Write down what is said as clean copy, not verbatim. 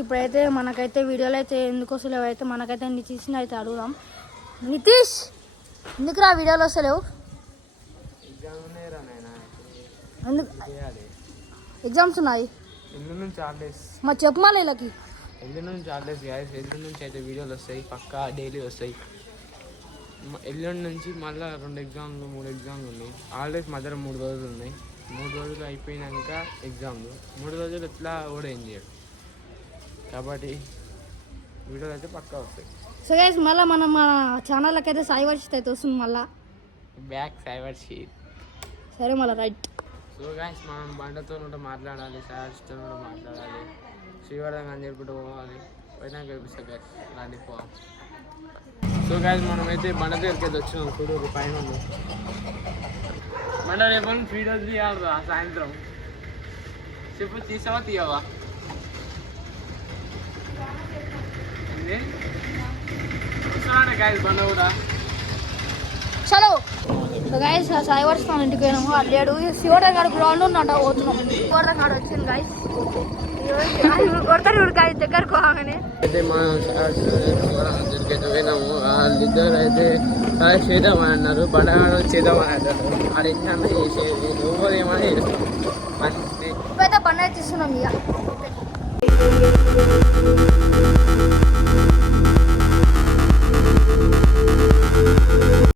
ఇప్పుడైతే మనకైతే వీడియోలు అయితే ఎందుకు వస్తలేవు అయితే మనకైతే నితీష్ని అయితే అడుగుదాం. నితీష్ ఎందుకు రా వీడియోలు వస్తలేవు? ఎందుకు ఎగ్జామ్స్ ఉన్నాయి? మరి చెప్పు మళ్ళీ వీళ్ళకి. ఎల్లుండి నుంచి హాలిడేస్ గాయస్. ఎల్లుండి నుంచి అయితే వీడియోలు వస్తాయి, పక్కా డైలీ వస్తాయి. ఎల్లుండి నుంచి మళ్ళీ 2 ఎగ్జామ్లు 3 ఎగ్జామ్లు ఉన్నాయి. హాలిడేస్ మధ్యలో 3 రోజులు ఉన్నాయి. 3 రోజులు అయిపోయినాక ఎగ్జామ్లు. 3 రోజులు ఎట్లా కూడా ఏం చేయడు కాబట్టి వీడియోలు అయితే పక్కా వస్తాయి. సో గైస్ మళ్ళీ మన ఛానల్కి అయితే సాయి వర్షిత్ అయితే వస్తుంది మళ్ళీ బ్యాక్ సాయి వర్షిత్. సరే మళ్ళీ రైట్. సో గైస్ మనం బండతో కూడా మాట్లాడాలి, సాయి వర్షిత్తో కూడా మాట్లాడాలి, శ్రీవర్ధన్ అని చెప్పుకుంటూ పోవాలి. పోయినాక కనిపిస్తా గైస్, రాండి పోవాలి. సో గైస్ మనమైతే బండ దగ్గరికి అయితే వచ్చినాం. చూడు పైన ఉన్నాం బండ. రేపు వీడియోస్ తీయాలి రా సాయంత్రం. చెప్పు తీసావా తీయవా? చలో సో గైస్ సాయి వర్షిత్ ఇంటికి పోయినాము. అల్లేడు శివర్ధన్ గారు గ్రౌండ్ ఉన్నట్ట పోతున్నాం. శివర్ధన్ గారు వచ్చింది గైస్. కొడతారు గాయ దగ్గరకు పోగానే అయితే మా దగ్గరికి అయితే పోయినాము. వాళ్ళిద్దరు అయితే చేద్దామని అన్నారు, బండగాడు చేద్దామని అన్నారు. అది ఎట్లా చేసేది నువ్వు ఏమని చేస్తాం. బండ తీస్తున్నాం ఇక.